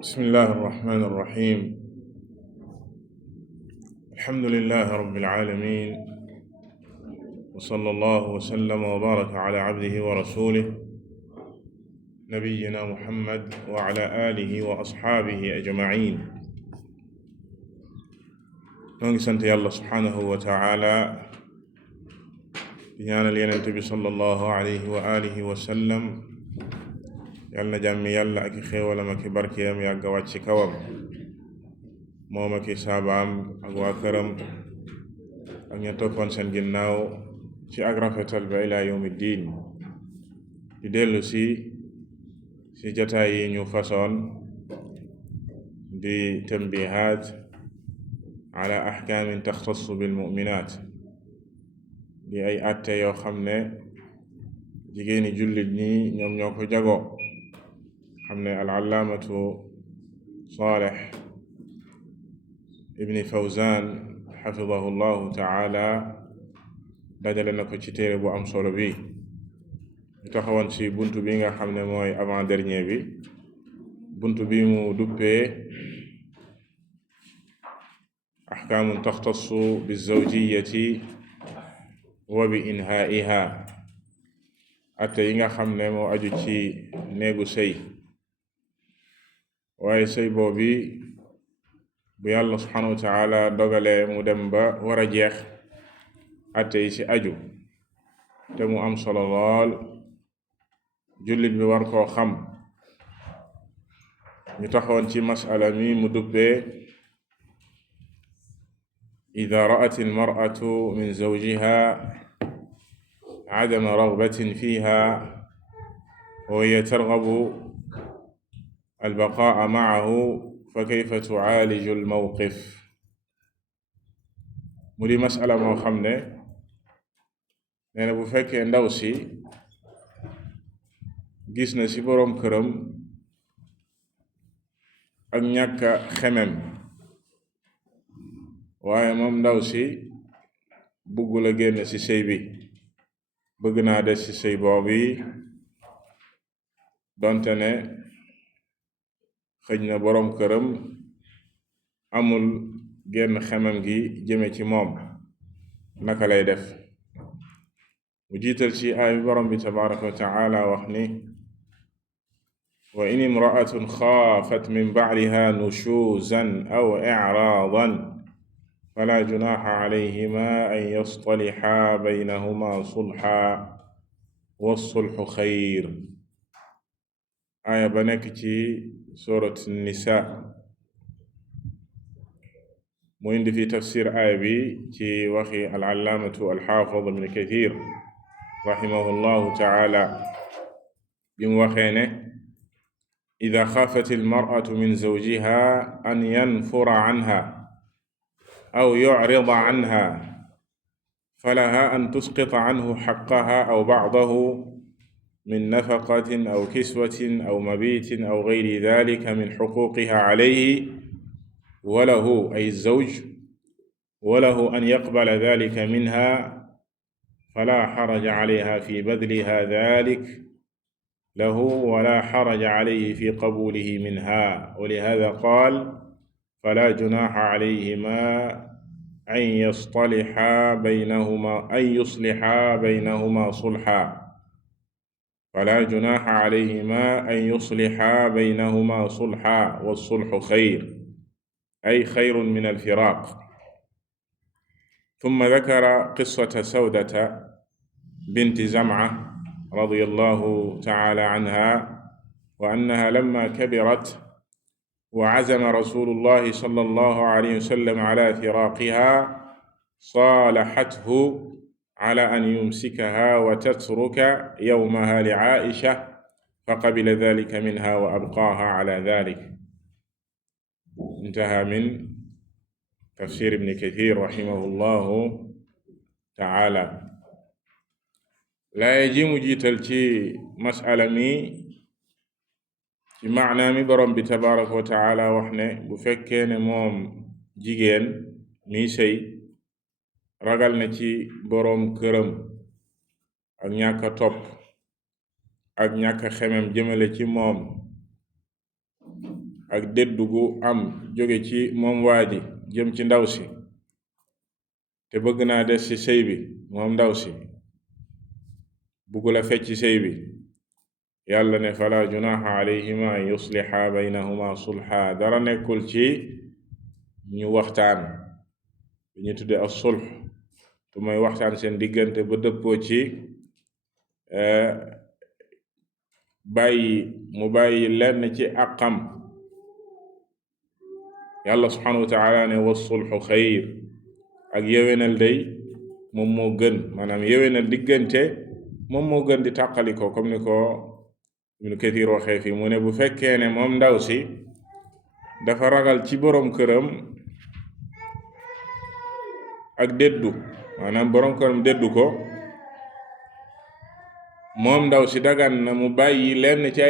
بسم الله الرحمن الرحيم. الحمد لله رب العالمين، وصلى الله وسلم وبارك على عبده ورسوله نبينا محمد وعلى آله وأصحابه أجمعين. noo ngi sant yàlla subhaanahu wa taala di ñaanal Yonent bi sallallahu alayhi wa alihi wa sallam yàlla na jàmmi yàlla ak i xéewalam ak i barkeem yàgg a wàcc ci kawam moom ak i saabaam ak waa këram ak ña toppoon seen ginnaaw ci ak rafetal ba ilaa yawmi diin. di dellu si jataay yi ñu façon di tambihaat ala axkaamin taxtassu bil mu'minaat, di ay atte yoo xam ne jigéeni jullit ñi ñoom ñoo ko jagoo. xam ne al-allaamatu Saalih ibni Fawzaan xafidahu llahu taala dajale na ko ci téere bu am solo bi. ñu taxawoon ci buntu bi nga xam ne mooy avant dernier bi, buntu bi mu duppee axkaamun taxtassu bizawjiyati wa bi inhaa'iha, atte yi nga xam ne moo aju ci néegu sëy. waaye sëy boobi bu yàlla subhanahu wa taala dogalee mu dem ba war a jeex, atte yi ci aju te mu am solo lool, jullit bi war koo xam. ñu taxoon ci masala mi mu duppee ida ra'at almar'atu min zawjiha adama ragbatin fiha wa hiya targhabu albaqaa maahu fa kayfa tu'aaliju almawqif. mu di masala moo xam ne nee na bu fekkee ndaw si gis na ci boroom këram ak ñàkk xemem, waaye moom ndaw si bëggul a génn ci sëy bi, bëgg naa des ci sëy boobu, donte ne xëj na boroom këram amul genn xemem gi jëme ci moom. naka lay def? mu jiital ci aay boroom bi tabaraka wa taala wax ni wa in imra'atun xaafat min ba'liha nushuzan aw i'raadan fala junaha alayhima an yastaliha baynahuma sulha wassulhu xayr. aaya ba nekk ci surat nisa. mu indi fi tafsir aaya bi ci waxi al-allaamatu al-xaafid ibn kathir rahimahu llahu taala bi mu waxee ne ida xaafat almar'atu min zawjiha an yanfura anha aw yu'rida anha falaha an tusqita anhu haqqaha aw ba'dahu min nafaqatin aw kiswatin aw mabitin aw gayri dhalika min xuquqiha alayhi wa lahu ay zawj wa lahu an yaqbala dhalika minha fala xaraja alayha fi badliha dhalik lahu wala xaraja alayhi fi qabulihi minha. wa lihada qaal fala junaha alayhima an yusliha baynahuma sulha fala junaha alayhima an yusliha baynahuma sulha wassulhu xayr ay xayrun min alfiraaq. ثم ذكر قصة سودة بنت زمعة رضي الله تعالى عنها وأنها لما كبرت وعزم رسول الله صلى الله عليه وسلم على فراقها صالحته على أن يمسكها وتترك يومها لعائشة فقبل ذلك منها وأبقاها على ذلك. انتهى من tafsir ibni kathir rahimahullahu taala. laaye ji mu jiital ci masala mi ci maana mi borom bi tabaraka wa taala wax ne bu fekkee ne moom jigéen mi sëy ragal na ci boroom këram ak ñàkk topp ak ñàkk xemem jëmale ci moom ak déddu gu am jóge ci moom waa ji jëm ci ndaw si te bëgg naa des ci sëy bi moom ndaw si buggula fecc sëy bi yàlla ne fala junaha alayhima an yusliha baynahuma sulha dara nekkul ci ñu waxtaan bi ñu tudde as sulh te mooy waxtaan seen diggante ba dëppoo ci mu bàyyi lenn ci àqam yàlla subhanahu wa taala ne wa sulhu xayr ak yewenal day moom moo gën maanaam yewenal diggante moom moo gën di tàqalikoo comme ni ko Ibnu Kathir waxee fi mu ne bu fekkee ne moom ndaw si dafa ragal ci boroom këram ak déddu maanaam boroom këram déddu ko moom ndaw si dagan na mu bàyyi lenn ci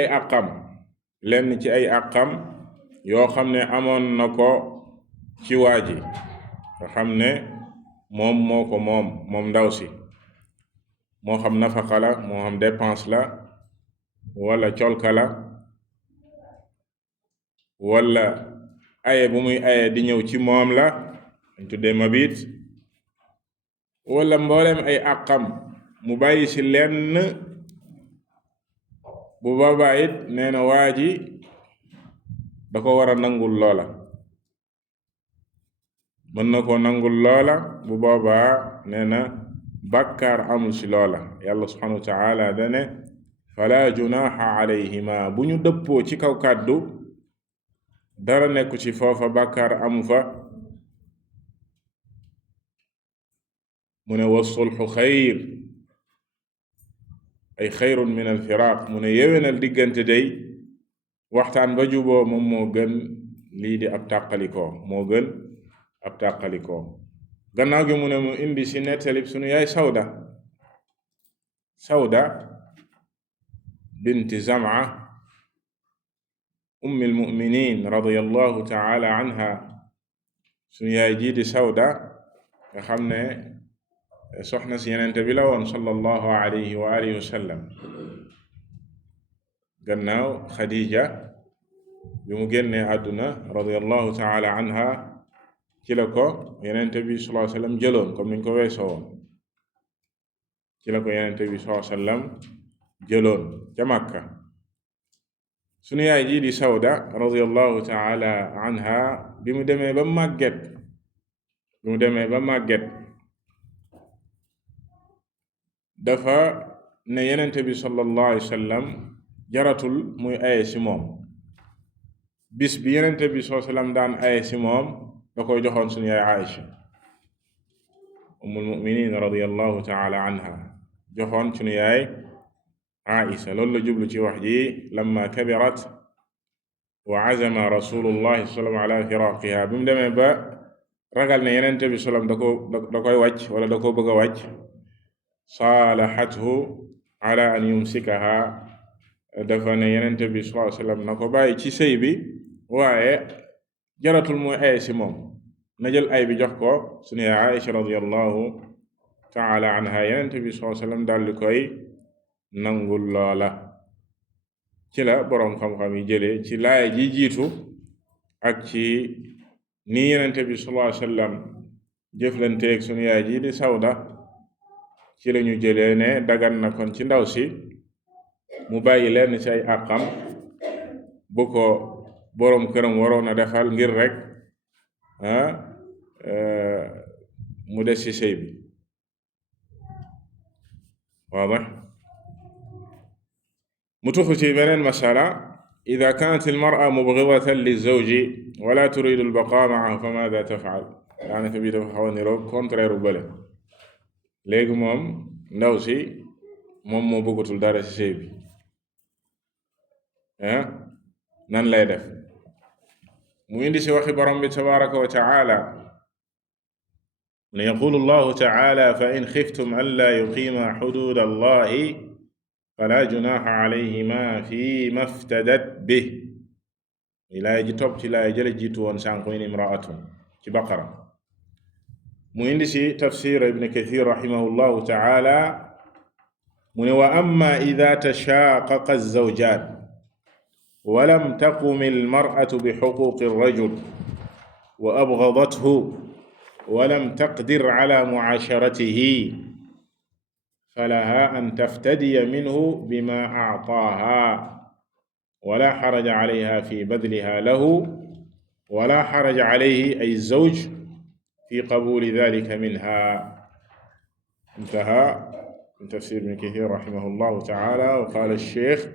ay àqam yoo xam ne amoon na ko ci waa ji nga xam ne moom moo ko moom ndaw si moo xam nafaqa la moo xam dépense la wala colka la wala aye bu muy aye di ñëw ci moom la dañ tuddee mabit wala mboolem ay àqam mu bàyyi ci lenn bu boobaa it nee na waa ji da ko war a nangul loola mën na ko nangul loola bu boobaa nee na bàkkaar amul ci loola yàlla subhanahu wa taala dane fala junaha alayhima bu ñu dëppoo ci kaw kàddu dara nekku ci foofa bàkkaar amu fa mu ne wa sulhu xayr ay xayrun min alfiraq mu ne yewenal diggante day waxtaan ba juboo moom moo gën lii di ab tàqalikoo moo gën ab tàqalikoo gannaaw gi mu ne mu indi ci nettalib sunu yaay Sawda binti Zam'a ummi almuminin radiyallahu taala anha sunu yaay jii di Sawda nga xam ne soxna si yenente bi la woon sallallahu alayhi wa alihi wa sallam gannaaw Khadija bi mu génnee àdduna radiyallahu taala anha ci la ko yenente bi sallallahu alayhi wa sallam jëloon comme niñ ko weesoo woon ci la ko yenente bi sallallahu alayhi wa sallam jëloon ca Makka sunu yaay ji di Sawda radiyallahu taala anha bi mu demee ba màgget dafa ne yenente bi sallallahu alayhi wa sallam jaratul muy aye ci moom bis bi yenente bi sallallahu alayhi wa sallam daan aye ci moom da koy joxoon sunu yaay Aïcha ummul muminin radiyallahu taala anha joxoon sunu yaay Aïcha loolu la jublu ci wax ji lamma kabirat wa azama rasulullahi sallallahu ala firaqiha bi mu demee ba ragal ne yenente bi sallam da koy wàcc wala da ko bëgg a wàcc saalahathu ala an yumsikaha dafa ne yenente bi sallallahu alayhi wasallam na ko bàyyi ci sëy bi waaye jaratul muy aye ci moom na jël ay bi jox ko sunu yaay Aïcha radiyallahu taala anha yenente bi sallallahu alayhi wasallam daal di koy nangul loola ci la boroom xam-xam yi jëlee ci laaya ji jiitu ak ci nii yenente bi sallallahu alayhi wasallam jëflanteeg sunu yaay ji di Sawda ci lañu jëlee ne dagan na kon ci ndaw si mu bàyyi leen ci ay àqam bu ko boroom këram waroon a defal ngir rek mu des ci sëy bi waadax mu tuxu ci beneen masala ida kanat almar'a mubghidatan lizawji wala turidu albaqaa ma'ahu fa maada taf'al daanaka bi dafa xaw a niroog contraire u bële léegi moom ndaw si moom moo bëggatul dara ci sëy bi nan lay def mu indi ci waxi borom bi tabaraka wa taala ne yaqulu allahu taala fa in xiftum an laa yuqiima xuduud allahi fala junaha alayhima fi ma ftadat bih laay ji topp ci laay jële jiitu woon sànq in imraatun ci baqara mu indi ci tafsir ibn kathir rahimahullahu taala mu ne wa amma ida tashaaqaqa az-zawjaan walam taqum almar'atu bixuquqi alrajul wa abgadathu walam taqdir ala mucaasharatihi falaha an taftadiya minhu bima actaaha wala xaraja calayha fi badliha lahu wala xaraja calayhi ay zawj fi qabuli dalika minha. intaha min tafsir ibn kathir rahimahullahu taala. wa qaala ash-shaykh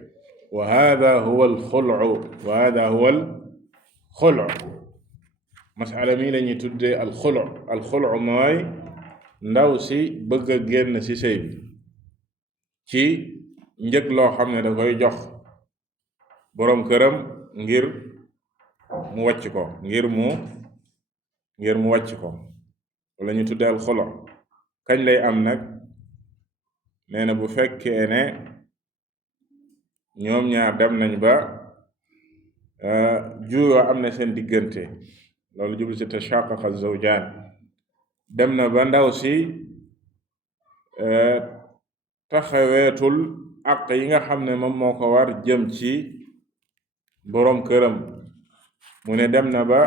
wa hada huwa al-xulu. masala mi la ñuy tuddee al-xulu mooy ndaw si bëgg a génn ci sëy bi ci njëg loo xam ne da koy jox boroom këram ngir mu wàcc ko ngir mu wàcc ko wala ñu tuddee al-xulu. kañ lay am nag? nee na bu fekkee ne ñoom ñaar dem nañ ba juuyoo am na seen diggante, loolu jublu ci tashaqaqa zawjaan. dem na ba ndaw si taxaweetul àq yi nga xam ne moom moo ko war jëm ci boroom këram, mu ne dem na ba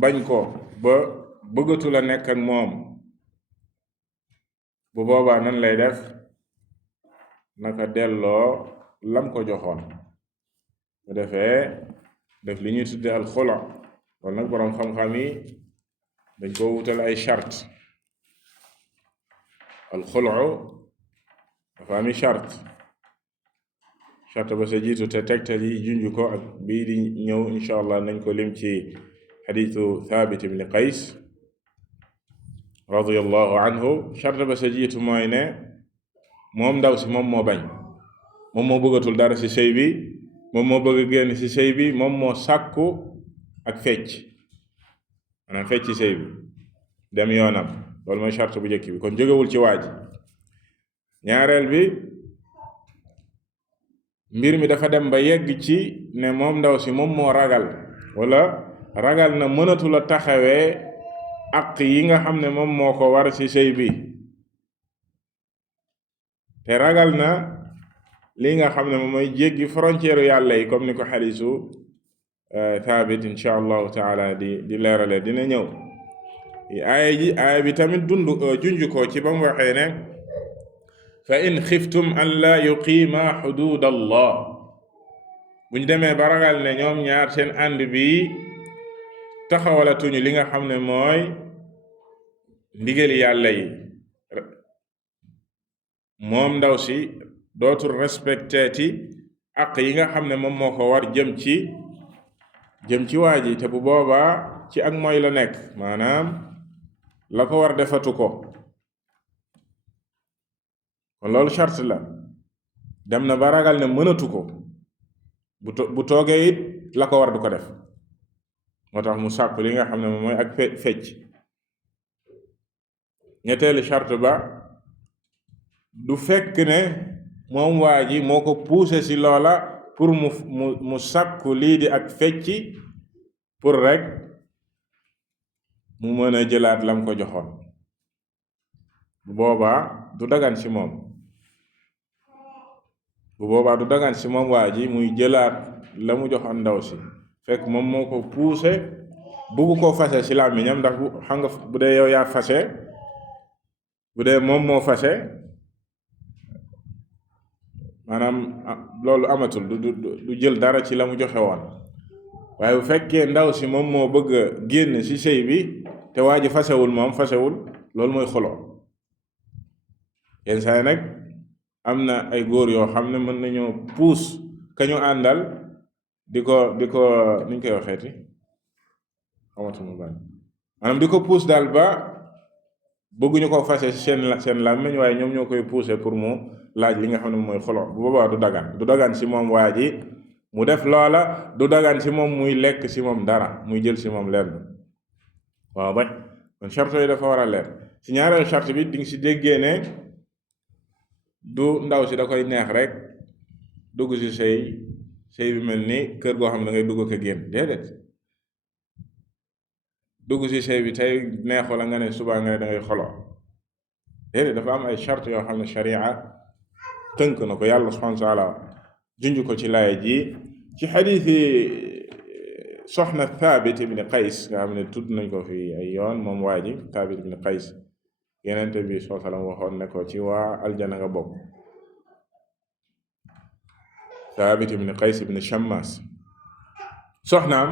bañ ko ba bëggatul a nekk ak moom. bu boobaa nan lay def? naka delloo lam ko joxoon. bu defee def li ñuy tudde al xulu. loolu nag boroom xam-xam yi dañ ko wutal ay charte. al xulu dafa ami charte ba sa jiitu te tegtal yi junju ko ak bii di ñëw insha allah nañ ko lim ci xadiisu Thabit ibn Qays radiyallahu anhu. charte ba sa jiitu mooy ne moom ndaw si moom moo bañ, moom moo bëggatul dara ci sëy bi, moom moo bëgg génn ci sëy bi, moom moo sàkku ak fecc, maanaam fecc ci sëy bi dem yoonam. loolu mooy charte bu njëkk bi, kon jógewul ci waa ji. ñaareel bi, mbir mi dafa dem ba yegg ci ne moom ndaw si moom moo ragal wala ragal na mënatul a taxawee àq yi nga xam ne moom moo ko war ci sëy bi, te ragal na li nga xam ne moom mooy jéggi frontière yàlla yi, comme ni ko xadiisu Thabit insha allahu taala di leerale dina ñëw. aaya bi tamit junj ko ci ba mu waxee ne fa in xiftum an laa yuqiima xuduud allah. buñ demee ba ragal ne ñoom ñaar seen ànd bi taxawalatuñu li nga xam ne mooy ndigali yàlla yi, moom ndaw si dootul respecteeti àq yi nga xam ne moom moo ko war jëm ci waa ji, te bu boobaa ci ak mooy la nekk, maanaam la ko war defatu ko. kon loolu charte la. dem na ba ragal ne mënatu ko, bu toogee it la ko war du ko def, moo tax mu sàkku li nga xam ne moom mooy ak fecc. ñetteelu charte ba, du fekk ne moom waa ji moo ko poussé ci loola pour mu sàkku lii di ak fecci pour rek mu mën a jëlaat lam ko joxoon. bu boobaa du dagan ci moom. waa ji muy jëlaat la mu joxoon ndaw si fekk moom moo ko poussé bugg koo fase ci làmmiñam, ndax xam nga bu dee yow yaa fase, bu dee moom moo fase, maanaam loolu amatul, du jël dara ci la mu joxe woon. waaye bu fekkee ndaw si moom moo bëgg a génn ci sëy bi te waa ji fasewul, loolu mooy xolo. yenn saa yi nag am na ay góor yoo xam ne mën nañoo puus ka ñu àndal di ko niñ koy waxeeti xamatuma ban, maanaam di ko puus daal ba bëgguñu ko fase seen làmmiñ, waaye ñoom ñoo koy puuse pour mu laaj li nga xam ne mooy xolo. bu boobaa du dagan ci moom waa ji mu def loola, du dagan ci moom muy lekk ci moom dara, muy jël ci moom lenn. waaw ba kon charte yi dafa war a leer. ci ñaareelu charte bi di nga ci déggee ne du ndaw si da koy neex rek dugg ci sëy bi mel ni kër goo xam ne da ngay dugg ko génn, déedéet. dugg ci sëy bi tey neexu la nga ne suba nga ne da ngay xolo, déedéet. dafa am ay charte yoo xam ne sharia tënk na ko, yàlla subhanahu wa taala junj ko ci laaya ji ci xadiisi soxna Thabit ibn Qays nga xam ne tudd nañ ko fi ay yoon moom waa ji Thabit ibn Qays Yonent bi sallallahu alayhi wa sallam waxoon ne ko ci waa aljana nga bokk. Thabit ibn Qays ibn Shammas soxnaam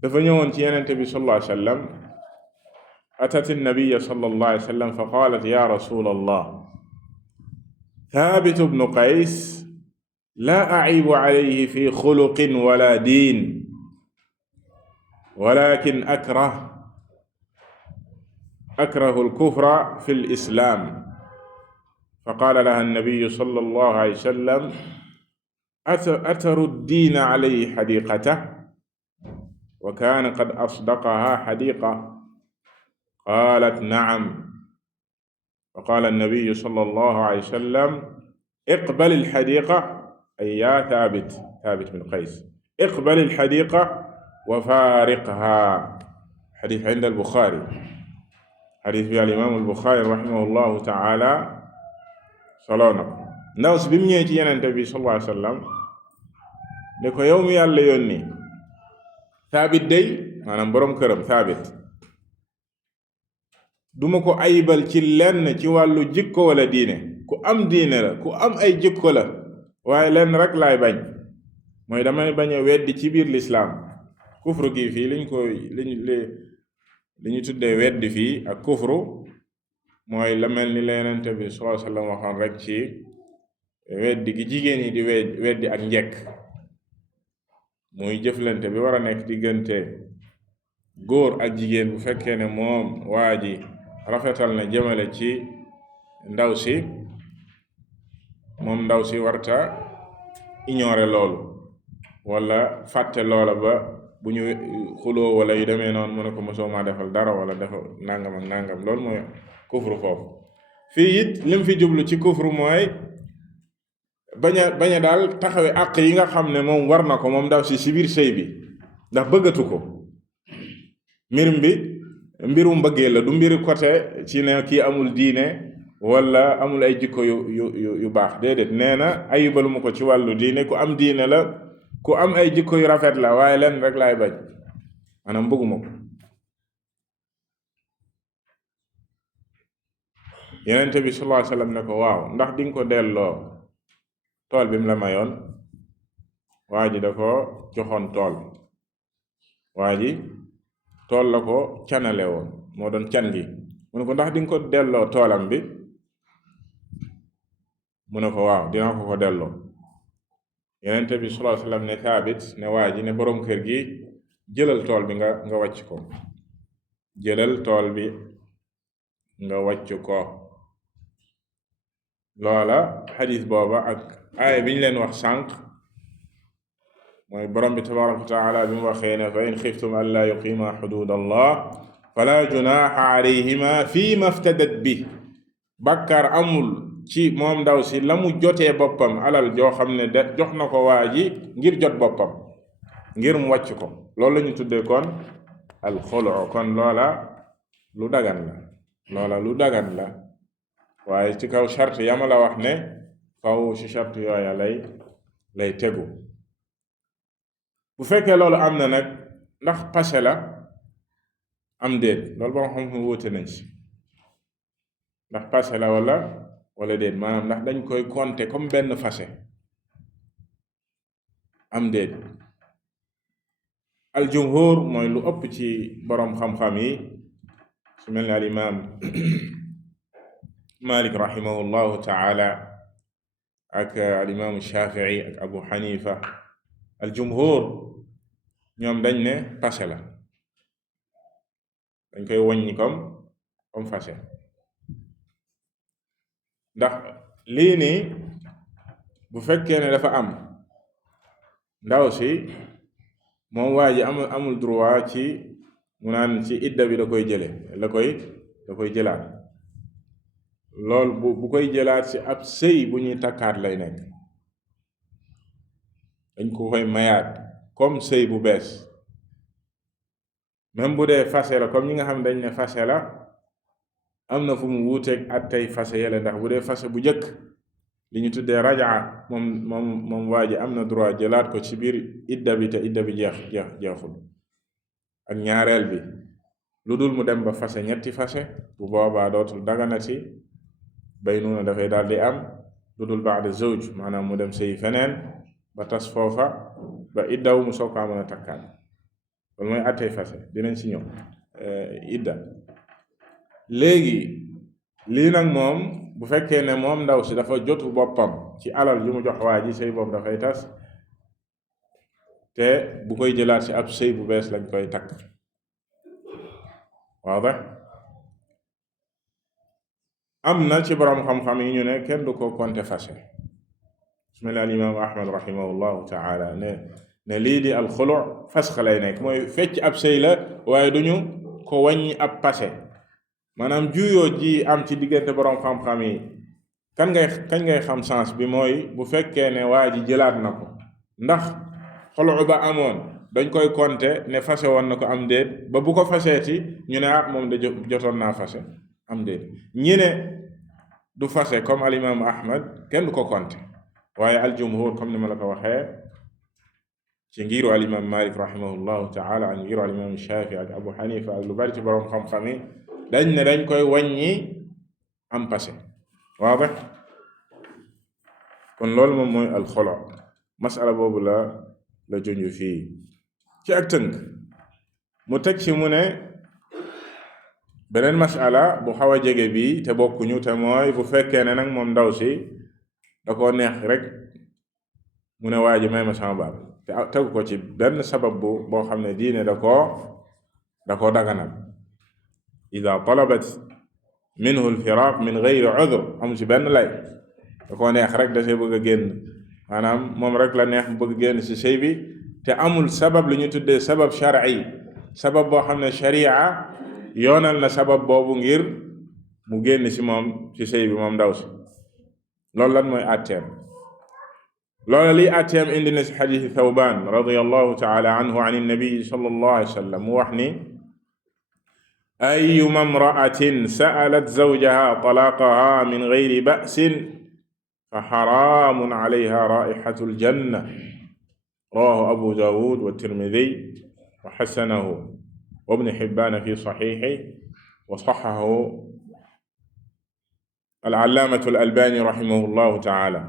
dafa ñëwoon ci Yonent bi sallallahu alayhi wa sallam atat an-nabiyya sallallahu alayhi wa sallam fa qaalat ya rasulallah Thabit ibn Qays laa aciibu calayhi fi xuluqin wala diin walakin akrahu al-kufra fi al-islaam faqaala laha an-nabiyyu sallallahu alayhi wa sallam ataruddiina calayhi xadiiqatahu wa kaana qad asdaqahaa xadiiqa qaalat nacam faqaala an-nabiyyu sallallahu alayhi wa sallam iqbal al-xadiiqa ay yaa Thabit bin Qays iqbal al-xadiiqa wa faariqhaa xadiis inda al-Buxaari xadiis bi al-imaam al-Buxaari rahimahullahu taala soloo na ko. ndaw si bi mu ñëwee ci Yonent bi sallallahu alayhi wa sallam ne ko yow mi Yàlla yónni Thabit day maanaam boroom këram Thabit duma ko ayibal ci lenn ci wàllu jikko wala diine ku am diine la ku am ay jikko la waaye lenn rek laay bañ mooy damay bañ a weddi ci biir lislaam kufru gi fii li ñu tuddee weddi fii ak kufru mooy la mel ni la Yonent bi sallallahu alayhi wa sallam waxoon rek ci weddi gi jigéen yi di weddi ak njekk muy jëflante bi war a nekk diggante góor ak jigéen bu fekkee ne moom waa ji rafetal na jëmale ci ndaw si moom ndaw si warta ignorer loolu wala fàtte loola ba bu ñu xuloo wala yu demee noonu mu ne ko mosoo maa defal dara wala dafa nangam ak nangam loolu mooy kufru foofu. fii it lim fi jublu ci kufru mooy bañ a daal taxawe àq yi nga xam ne moom war na ko moom ndaw si biir sëy bi ndax bëggatu ko. mbirum bëggee la du mbiri côté ci ne kii amul diine wala amul ay jikko yu baax déedéet nee na ayibalu ma ko ci wàllu diine ku am diine la ku am ay jikko yu rafet la waaye leen rek laay bañ maanaam bëgguma ko. Yonent bi sallallahu alayhi wa sallam ne ko waaw ndax dinga ko delloo tool bi mu la mayoon. waa ji da ko joxoon tool waa ji tool la ko canale woon moo doon can gi mu ne ko ndax dinga ko delloo toolam bi mu ne ko waaw dina ko delloo. Yonent bi sallallahu alayhi wa sallam ne Thabit ne waa ji ne boroom kër gi jëlal tool bi nga wàcc ko jëlal tool bi nga wàcc ko. loola xadiis booba ak aaya bi ñu leen wax sànq mooy borom bi tabaraka wa taala bi mu waxee ne fa in xiftum an laa yuqiima xuduud allah fala junaaxa alayhima fi ma ftadat bi bàkkaar amul ci moom ndaw si la mu jotee boppam alal joo xam ne jox na ko waa ji ngir jot boppam ngir mu wàcc ko loolu la ñu tuddee kon alxulu kon loola lu dagan la waaye ci kaw charte yama la wax ne faw ci charte yooya lay tegu. bu fekkee loolu am na nag ndax passé la am déet loolu ba nga xam ne wóote nañ ci ndax passé la wala déet maanaam ndax dañ koy compter comme benn fase am déet. aljumhur mooy lu ëpp ci boroom xam-xam yi su mel ne al imam Malik rahimahullahu taala ak al imam Shafii ak Abu Hanifa aljumhur ñoom dañ ne passé la dañ koy wàññi comme fase ndax lii nii bu fekkee ne dafa am ndaw si moom waa ji amul droit ci mu naan ci idda bi da koy jële da koy jëlaat lool bu koy jëlaat ci ab sëy bu ñuy takkaat lay nekk dañ ko koy mayaat comme sëy bu bees même bu dee fase la comme ñi nga xam dañ ne fase la am na fu mu wuuteeg at tey fase yele ndax bu dee fase bu jëkk li ñu tuddee rajaa moom waa ji am na droit jëlaat ko ci biir idda bi te idda bi jeexul. ak ñaareel bi lu dul mu dem ba fase ñetti fase bu boobaa dootul daganati baynuna dafay daal di am lu dul baada zawj maanaam mu dem sëy feneen ba tas foofa ba iddaw mu soo ko mën a takkaat loolu mooy attey fase dinañ ci ñëw idda. léegi lii nag moom bu fekkee ne moom ndaw si dafa jotu boppam ci alal yu mu jox waa ji sëy boobu dafay tas te bu koy jëlaat si ab sëy bu bees lañ koy takk. waadax am na ci borom xam-xam yi ñu ne kenn du ko compter fase su mel ne al imaamu ahmad rahimahullahu taala ne lii di al xulu fasx lay nekk mooy fecc ab sëy la waaye duñu ko wàññi ab passé maanaam juyoo ji am ci diggante borom xam-xam yi kañ ngay xam sens bi mooy bu fekkee ne waa ji jëlaat na ko ndax xulu ba amoon dañ koy compter ne fase woon na ko am déet ba bu ko faseeti ñu ne moom de jotoon naa fase am déet ñi ne du fase comme al imam ahmad kenn du ko compter waaye al jumhur comme ni ma la ko waxee ci ngiru al imam malik rahimahullahu taala ak ngiru al imam shafi ak abu hanifa ak lu bari ci borom xam-xam yi dañ ne dañ koy wàññi am passé waadax kon loolu moom mooy al xolo masala boobu la junju fii ci ak tënk mu teg ci mu ne beneen masala bu xaw a jege bi te bokkuñu te mooy bu fekkee ne nag moom ndaw si da koo neex rek mu ne waa ji may ma sama baat te tegu ko ci benn sabab boo xam ne diine da koo daganal ida talabat minhu alfiraq min gayri udr amu ci benn lay da koo neex rek da see bëgg a génn maanaam moom rek la neex mu bëgg génn ci sëy bi te amul sabab lu ñu tuddee sabab shar'i sabab boo xam ne sharia yoonal na sabab boobu ngir mu génn ci moom ci sëy bi moom ndaw si loolu lan mooy atteem loolu liy atteem indi na ci xadiisi Thawbaan radiyallahu taala anhu an nabi sallallahu alayhi wa sallam mu wax ni ayyuma imra'atin sa'alat zawjaha talaqaha min ghayri ba'sin fa xaraamun alayha raa'ixatul janna rawaahu abu daawud wa tirmidi wa xasanahu wa ibnu xibbaan fi saxiixi wa saxaxahu al-allaamatu al-albaani rahimahullahu taala.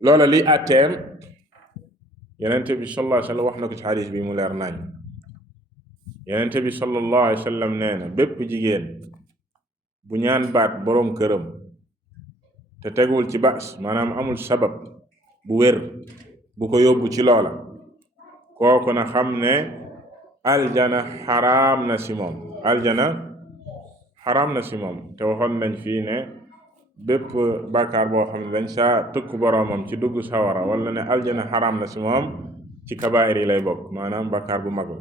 loola li àtteem Yonent bi sallallahu alayhi wa sallam wax na ko ci xadiis bi mu leer nañ. Yonent bi sallallahu alayhi wa sallam nee na bépp jigéen bu ñaan baat boroom këram te teguwul ci baas maanaam amul sabab bu wér bu ko yóbbu ci loola kooku na xam ne aljana xaraam na ci moom te waxoon nañ fii ne bépp bàkkaar boo xam ne dañ saa tëkk boroomam ci dugg sawara wala ne aljana xaraam na ci moom ci kabaayir yi lay bokk maanaam bàkkaar bu mag la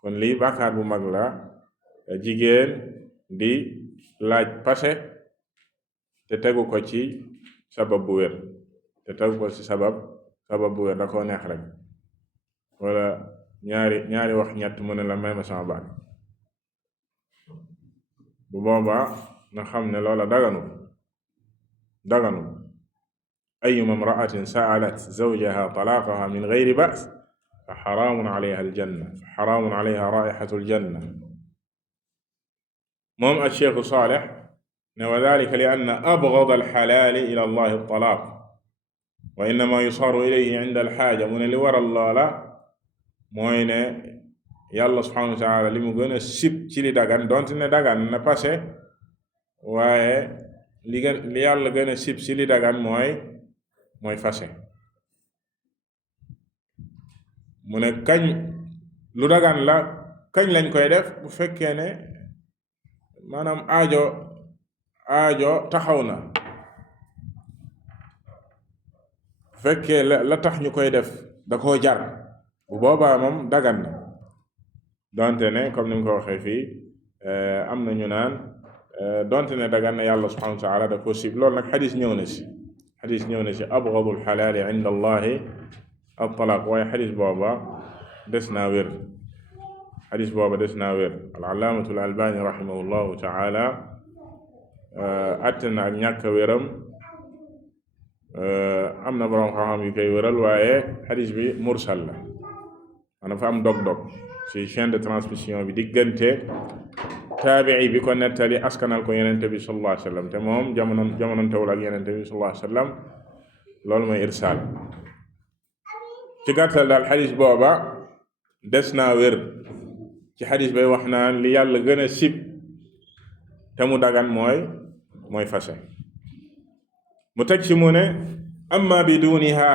kon lii bàkkaar bu mag la jigéen di laaj passé te tegu ko ci sabab bu wér bu wér da koo neex rek wala ñaari wax ñett mu ne la may ma sama baat bu boobaa na xam ne loola daganu ayyuma imra'atin sa'alat zawjaha talaqaha min ghayri ba's fa xaraamun alayha raa'ixatul janna moom ash-Shaykh Saalih ne wa dhalika li anna abghada al-halaali ila allahi at-talaaq wa innama yusaaru ilayhi inda al-haaja mu ne li waral loola mooy ne yàlla subhaanahu wa ta'aala li mu gën a sib ci li dagan donte ne dagan na passé waaye li yàlla gën a sib ci li dagan mooy fase mu ne kañ lu dagan la kañ lañ koy def bu fekkee ne maanaam aajo taxaw na bu fekkee la tax ñu koy def da koo jar bu boobaa moom dagan na donte ne comme ni mu ko waxee fii am na ñu naan donte ne dagan na yàlla subhanahu wa taala da ko sib loolu nag xadis ñëw na si abgadul xalaali inda allahi at-talaaq waaye xadis booba des naa wér al-allaamatu al-albaani rahimahullahu taala atte na ak ñàkk wéram am na boroom xam-xam yu koy wéral waaye xadis bi mursal la maanaam fa am dog-dog ci chaîne de transmission bi diggante taabii bi ko nettali askanal ko yenente bi sallallahu alayhi wa sallam te moom jamonoontewul ak yenente bi sallallahu alayhi wa sallam loolu mooy irsaal ci gàttal daal xadis booba des naa wér ci xadis bay wax naan li yàlla gën a sib te mu dagan mooy fase mu teg ci mu ne amma biduniha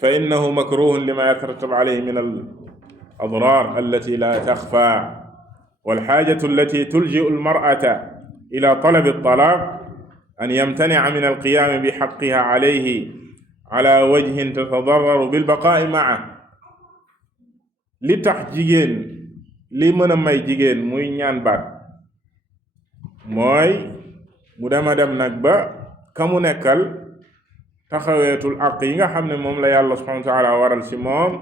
fa innahu makruhun lima yataratab alayhi min al adrar allati la taxfa walxaajatu allati tulji'u almar'ata ila talabi altalaq an yamtanica min alqiyaami bixaqiha alayhi ala wajhin tatadararu bilbaqaa'i ma'a li tax jigéen li mën a may jigéen muy ñaan baat mooy mu dema dem nag ba ka mu nekkal taxaweetul àq yi nga xam ne moom la yàlla subhanahu wa taala waral ci moom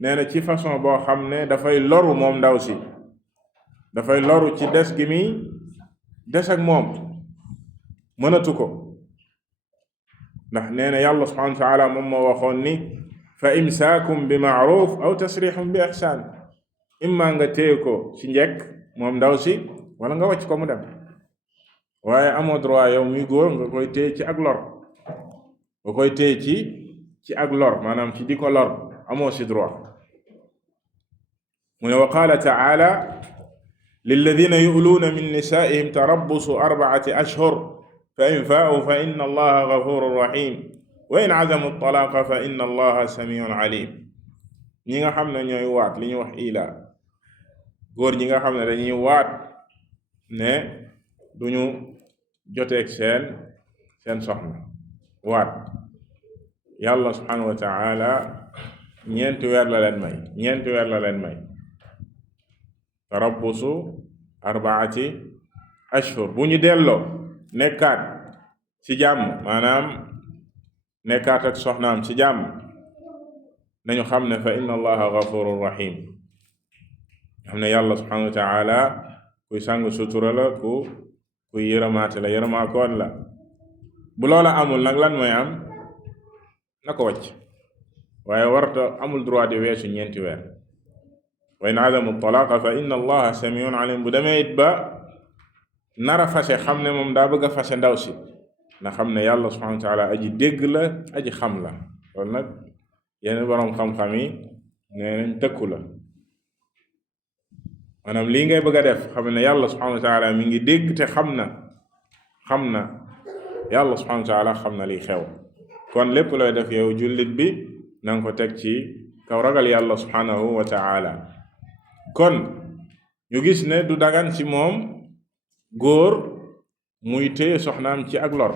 nee na ci façon boo xam ne dafay loru moom ndaw si dafay loru ci des gi mi des ak moom mënatu ko ndax nee na yàlla subhanahu wa taala moom moo waxoon ni fa imsaakum bi maaruf aw tasrixum bi ixsaan imma nga téye ko ci njekk moom ndaw si wala nga wàcc ko mu dem waaye amoo droit yow muy góor nga koy téye ci ak lor nga koy téye ci ak lor maanaam ci di ko lor amoo si droit mu ne wa qaala taala lilladina yu'luuna min nisaa'ihim tarabbusu arba'ati ashhur fa in faa'u fa inna allaha gafurun rahim wa in azamu talaaqa fa inna allaha samiun alim ñi nga xam ne ñooy waat li ñuy wax ila góor ñi nga xam ne dañuy waat ne duñu joteeg seen soxna waat yàlla subhanahu wa taala ñeenti weer la leen may tarabbusu arbaati ashhur bu ñu delloo nekkaat ci jàmm maanaam nekkaat ak soxnaam ci jàmm nañu xam ne fa inna allaha gafurun rahim xam ne yàlla subhanahu wa taala kuy sàng sutura la kuy yërëmaate la yërëmaakoon la bu loola amul nag lan mooy am na ko wàcc waaye warta amul droit di weesu ñeenti weer wa in azamu talaqa fa inna allaha samiun alim bu demee it ba nara fase xam ne moom daa bëgg a fase ndaw si na xam ne yàlla subhanahu wa taala aji dégg la aji xam la loolu nag yenn boroom xam-xam yi nee nañ tëkku la maanaam lii ngay bëgg a def xam ne yàlla subhanahu wa taala mi ngi dégg te xam na yàlla subhanahu wa taala xam na li xew kon lépp looy def yow jullit bi na nga ko teg ci kaw ragal yàlla subhanahu wa taala kon ñu gis ne du dagan ci moom góor muy téye soxnaam ci ak lor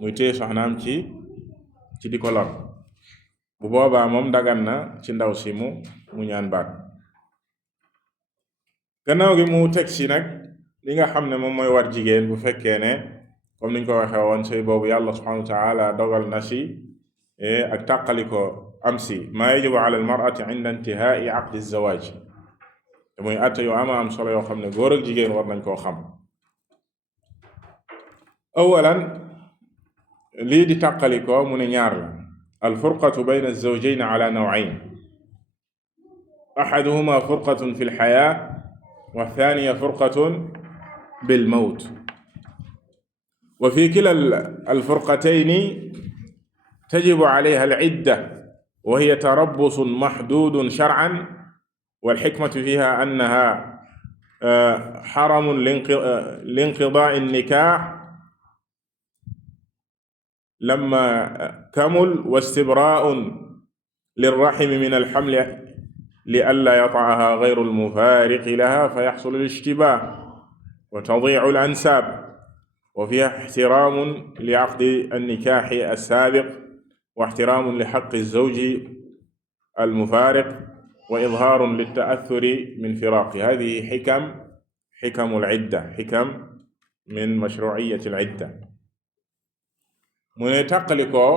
muy téye soxnaam ci di ko lor bu boobaa moom dagan na ci ndaw si mu ñaan baat gannaaw gi mu teg si nag li nga xam ne moom mooy war jigéen bu fekkee ne comme niñ ko waxee woon sëy boobu yàlla subhanahu wa taala dogal na si ak tàqaliko am si maa yajibu ala almarati inda intihai aqdi zawaj te muy atte yu am solo yoo xam ne góor ak jigéen war nañ koo xam awalan lii di tàqaliko mu ne ñaar la alfurqatu bayna alzawjayn ala naw'ayn ahaduhuma furqatun fi lxaya wa thaniya furqatun bilmawt wa fi kila alfurqatayni tajibu alayha alcidda wa hiya tarabbusun mahdudun sharcan walxikmatu fiha annaha xaramun linqidaai nnikaax lamma kamul wa istibraa'un lirraximi min alxamli li allaa yata'aha gayru almufaariqi laha fa yaxsulu alishtibaah wa tadiicu alansaab wa fiha ixtiraamun li caqdi annikaaxi assaabiq wa ixtiraamun li xaqqi alzawji almufaariq wa idhaarun lilta'athuri min firaaqi haadihi xikamu alcidda xikam min mashruuciyati alcidda mu ne tàqalikoo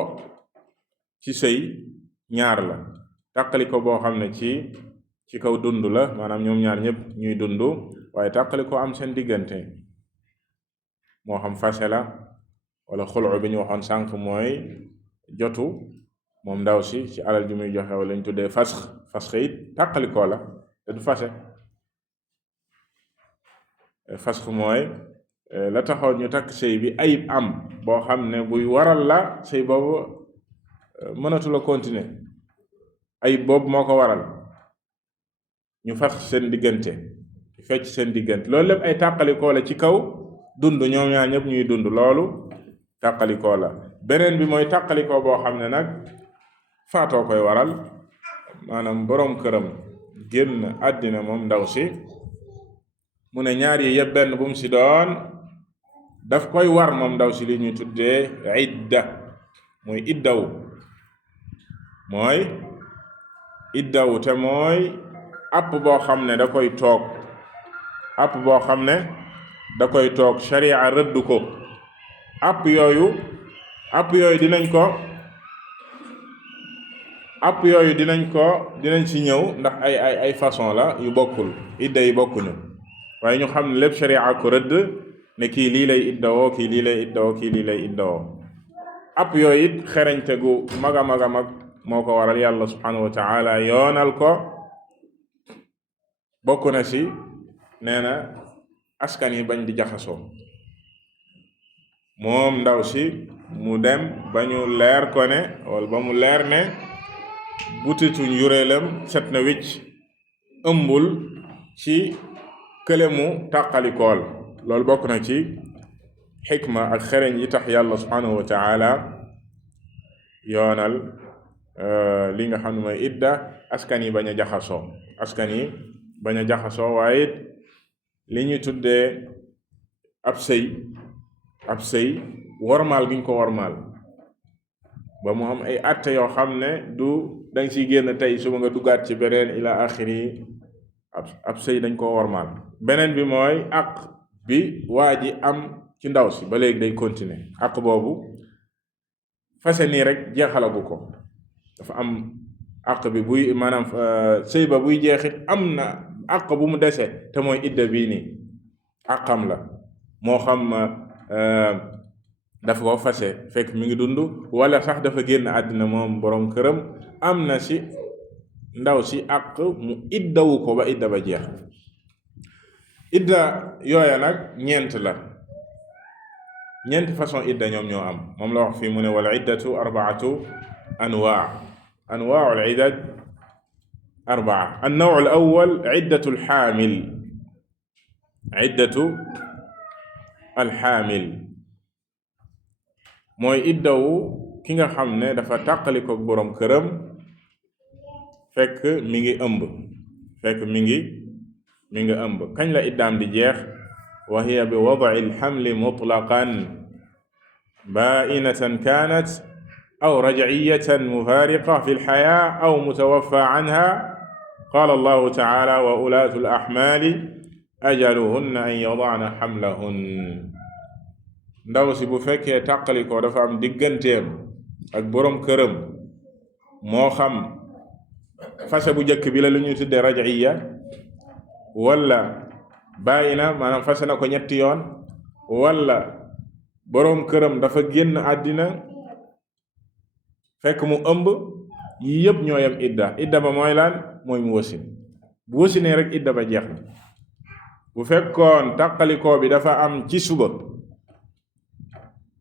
ci sëy ñaar la tàqalikoo boo xam ne ci kaw dund la maanaam ñoom ñaar ñëpp ñuy dund waaye tàqalikoo am seen diggante moo xam fase la wala xulu bi ñu waxoon sànq mooy jotu moom ndaw si ci alal ji muy joxe wala ñu tuddee fasx it tàqalikoo la te du fase. fasx mooy la taxoon ñu takk sëy bi ayib am boo xam ne buy waral la sëy boobu mënatu la continuer, ayib boobu moo ko waral ñu fas seen diggante fecc seen diggante. loolu lépp ay tàqalikoo la ci kaw dund, ñoom ñaar ñëpp ñuy dund, loolu tàqalikoo la. beneen bi mooy tàqalikoo boo xam ne nag faatoo koy waral, maanaam boroom këram génn àddina moom ndaw si, mu ne ñaar yi yëpp benn bu mu si doon daf koy war moom ndaw si li ñuy tuddee idda, mooy iddawu, te mooy app boo xam ne da koy toog, app boo xam ne da koy toog sharia rëdd ko. app yooyu dinañ ci ñëw ndax ay façon la yu bokkul, idda yi bokkuñu, waaye ñu xam ne lépp sharia ko rëdd ne kii lii lay iddawoo, kii lii lay iddawoo, kii lii lay iddawoo. app yooyu it xereñte gu mag a mag a mag moo ko waral yàlla subhanahu wa taala yoonal ko. bokk na ci nee na askan yi bañ di jaxasoo, moom ndaw si mu dem ba ñu leer ko ne, wala ba mu leer ne butitu njureelam set na wicc, ëmbul ci kële mu tàqalikool. loolu bokk na ci xikma ak xereñ yi tax yàlla subhanahu wa taala yoonal li nga xam ne mooy idda, askan yi bañ a jaxasoo, waaye it li ñuy tuddee ab sëy wormaal gi ñu ko wormaal ba mu am ay atte yoo xam ne du danga ciy génn tey suba nga duggaat ci beneen ila axiri. ab sëy dañ ko wormaal. beneen bi mooy àq bi waa ji am ci ndaw si ba léegi day continuer. àq boobu fase nii rek jeexalagu ko, dafa am àq bi buy maanaam sëy ba buy jeexit am na àq bu mu dese, te mooy idda bii nii àqam la, moo xam dafa ko fase fekk mi ngi dund, wala sax dafa génn àddina moom boroom këram, am na ci ndaw si àq mu iddawu ko ba idda ba jeex. idda yooya nag ñeenti façon idda ñoom ñoo am. moom la wax fii mu ne wal iddatu arbaatu anwaau al iddat arbaa. annaw al awwal iddatu al xaamil mooy iddawu ki nga xam ne dafa tàqaliko ak boroom këram fekk mi ngi ëmb. kañ la iddaam di jeex? wa hiya bi wad'i alxamli mutlaqan baa'inatan kaanat aw raj'iyatan mufaariqa fi lxayaa aw mutawaffa anha. qaala allahu taala wa ulaatu alaxmaali ajaluhunna an yada'na xamlahun. ndaw si bu fekkee tàqalikoo dafa am digganteem ak boroom këram, moo xam fase bu njëkk bi la lu ñuy tuddee raj'iya, wala bàyyina maanaam fase na ko ñetti yoon, wala boroom këram dafa génn àddina fekk mu ëmb, yi yëpp ñoo yem idda ba mooy lan? mooy mu wasin. bu wasinee rek idda ba jeex na. bu fekkoon tàqalikoo bi dafa am ci suba,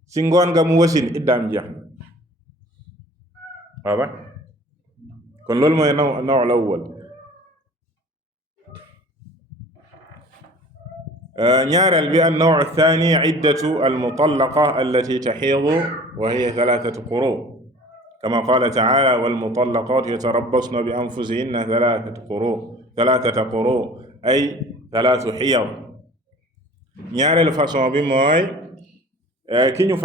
ci ngoon nga mu wasin, iddaam jeex na. waaw kon loolu mooy naw al awwal. ñaareel bi an-naw ath-thani iddatu al-mutallaqa allati tahiidu wa hiya thalathatu quru, kama qala ta'ala wal mutallaqatu yatarabbasna bi anfusihinna thalathata quru ay thalathu hiyad. ñaareelu façon bi mooy ki ñu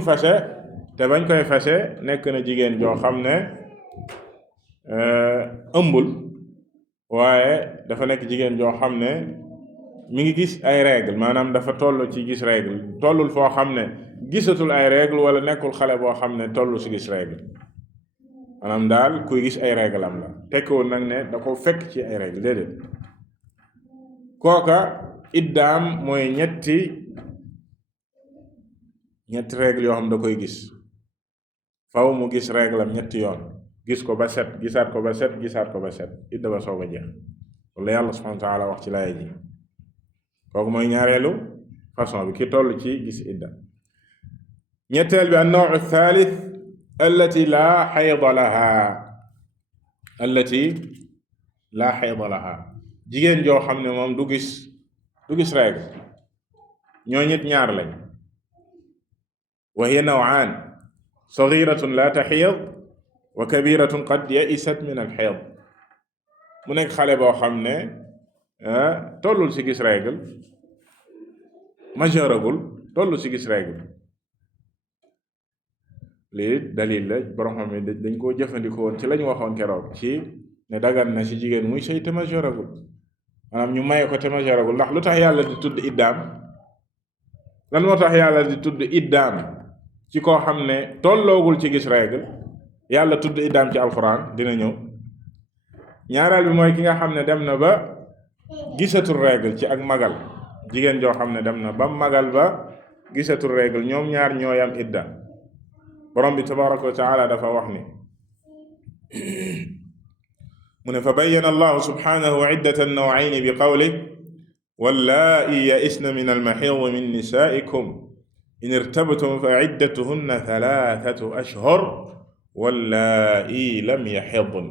fase te bañ koy fase nekk na jigéen joo xam ne ëmbul, waaye dafa nekk jigéen joo xam ne mi ngi gis ay règle, maanaam dafa toll ci gis règle, tollul foo xam ne gisatul ay règle, wala nekkul xale boo xam ne tollu ci gis règle, maanaam daal kuy gis ay règle am la, tekkiwul nag ne da ko fekk ci ay règle, déedéet. kooka iddaam mooy ñetti ñetti règle yoo xam da koy gis faw mu gis règle am ñetti yoon gis ko ba set gisaat ko ba set gisaat ko ba set idda ba soog a jeex loolu yàlla subhanahu wa taala wax ci laaya ji kooku mooy ñaareelu façon bi ki toll ci gis idda ñetteel bi an-naw' ath-thalith allati la xayda laha jigéen joo xam ne moom du gis règle ñoo ñit ñaar lañ wa hiya naw'an saghiratun la taxiid wa kabiratun qad ya'isat min al-xiid mu nekk xale boo xam ne tollul ci gis règle majeuragul tollul ci gis règle lii dalil la borom xam ne dañ koo jëfandikoo woon ci lañu waxoon keroog ci ne dagan na ci jigéen muy sëy te majeuragul maanaam ñu maye ko te majeuragul ndax lu tax yàlla di tudd iddaam lan moo tax yàlla di tudd iddaam ci koo xam ne tolloogul ci gis règle yàlla tudd iddaam ci alquran dina ñëw ñaareel bi mooy ki nga xam ne dem na ba gisatul règle ci ak magal jigéen joo xam ne dem na ba magal ba gisatul règle ñoom ñaar ñooyam idda borom bi tabaraka wa taala dafa wax ni mu ne fa bayyana allahu subhanahu iddata an-naw'ayni bi qawlihi wallaa'i ya'isna min al-mahiid min nisaa'ikum in irtabtum fa iddatuhunna thalathatu ashhur wallaa'i lam yahidn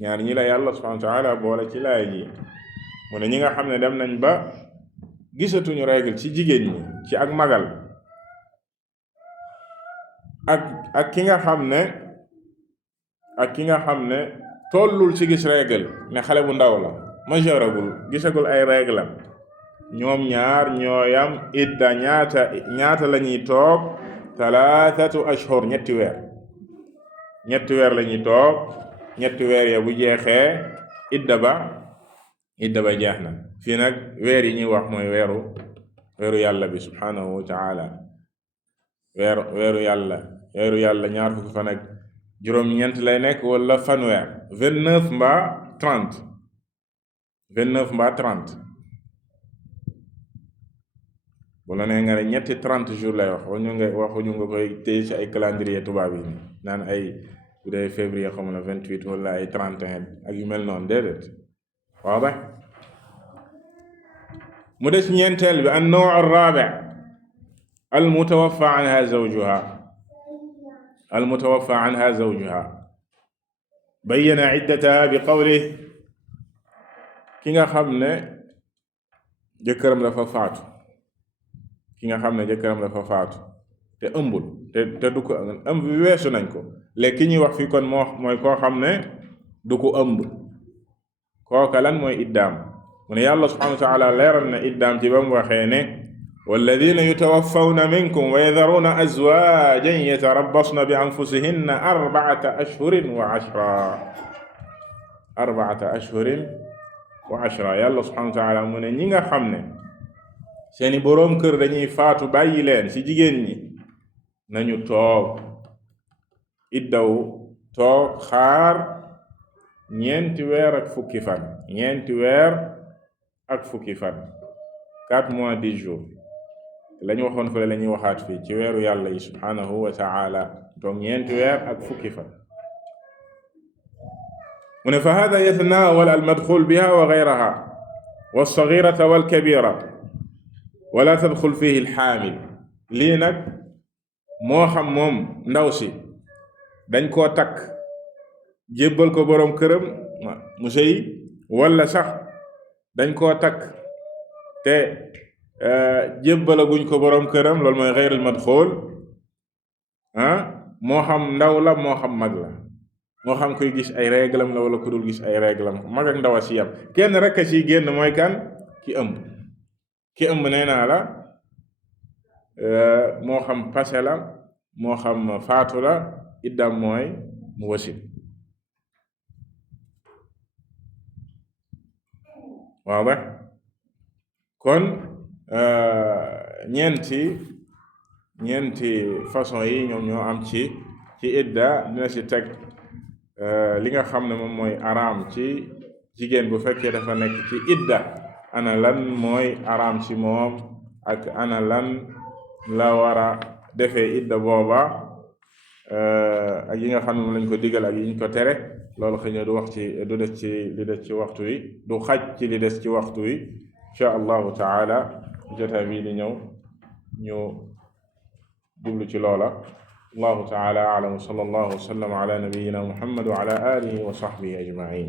ñaar ñi la yàlla subhanahu wa taala boole ci laay ji mu ne ñi nga xam ne dem nañ ba gisatuñu règle ci jigéen ñi ci ak magal ak ki nga xam ne tollul ci gis règle ne xale bu ndaw la majeuragul gisagul ay règle am ñoom ñaar ñooyam idda ñaata la ñuy toog thalathatu ashhur ñetti weer la ñuy toog ñetti weer ya bu jeexee idda ba jeex na fii nag weer yi ñuy wax mooy weeru yàlla bi subhanahu wa taala weeru yàlla ñaar fukki fan ak juróom-ñeent lay nekk wala fanweer 29 mbaa 30 wala ne nga ne ñetti 30 jours lay wax waxuñu nga koy téye ci ay calendrier tubaab yi naan ay bu dee février xam na 28 wala ay 31 ak yu mel noonu déedéet waaw ba mu des ñeenteel bi an-naw' ar-rabi' al-mutawaffa anha zawjuha bayyana iddataha bi qawlihi ki nga xam ne jëkkëram dafa faatu te ëmbul te du ko ëmb bi weesu nañ ko léegi ki ñuy wax fii kon mooy koo xam ne du ko ëmb kooka lan mooy iddaam mu ne yàlla subhanahu wa taala leeral na iddaam ci ba mu waxee ne walladina yutawaffawna minkum wa yadharuna azwajan yatarabbasna bi anfusihinna arba'ata ashhurin wa ashra yàlla subhanahu wa taala mu ne ñi nga xam ne seeni boroom kër dañuy faatu bàyyi leen ci jigéen ñi nañu toog iddaw toog xaar ñeenti weer ak fukki fan 4 mois 10 jours lañu waxoon fële la ñuy waxaat fii ci weeru yàlla yi subhanahu wa taala toog ñeenti weer ak fukki fan mu ne fa hada yatanaawal almadxul biha wa gayraha walsaxirata walkabira wala tadxul fihi alxaamil lii nag moo xam moom ndaw si dañ koo takk jébbal ko boroom këram mu sëy wala sax dañ koo takk te jébbalaguñ ko boroom këram loolu mooy xeyrul madxul moo xam ndaw la moo xam mag la moo xam kuy gis ay réglam la wala ku dul gis ay réglam mag ak ndaw a si yam kenn rek a ci génn mooy kan ki ëmb nee naa la moo xam passé la moo xam faatu la iddam mooy mu wasin waaw ba kon ñeenti façon yi ñoom ñoo am ci idda dina ci teg li nga xam ne moom mooy araam ci jigéen bu fekkee dafa nekk ci idda ana lan mooy araam ci moom ak ana lan la war a defee idda booba ak yi nga xam ne moom lañ ko digal ak yi ñu ko tere loolu xëy na du wax ci du des ci li des ci waxtu wi du xaj ci li des ci waxtu wi insha allahu taala jotaay bii di ñëw ñu jublu ci loola allahu taala a'lam wa sallallahu wa sallam ala nabiyyina muhammad wa ala alihi wa sahbihi ajma'in